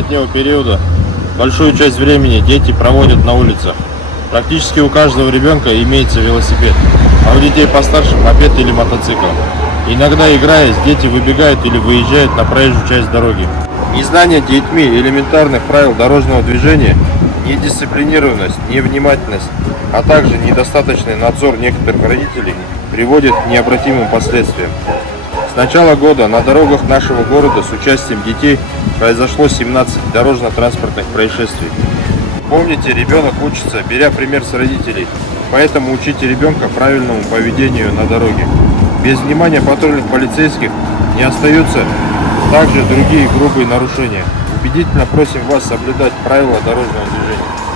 летнего периода большую часть времени дети проводят на улицах. Практически у каждого ребенка имеется велосипед, а у детей постарше мопед или мотоцикл. Иногда, играясь, дети выбегают или выезжают на проезжую часть дороги. Незнание детьми элементарных правил дорожного движения, недисциплинированность, невнимательность, а также недостаточный надзор некоторых родителей приводит к необратимым последствиям. С начала года на дорогах нашего города с участием детей произошло 17 дорожно-транспортных происшествий. Помните, ребенок учится, беря пример с родителей, поэтому учите ребенка правильному поведению на дороге. Без внимания патрульных полицейских не остаются также другие грубые нарушения. Убедительно просим вас соблюдать правила дорожного движения.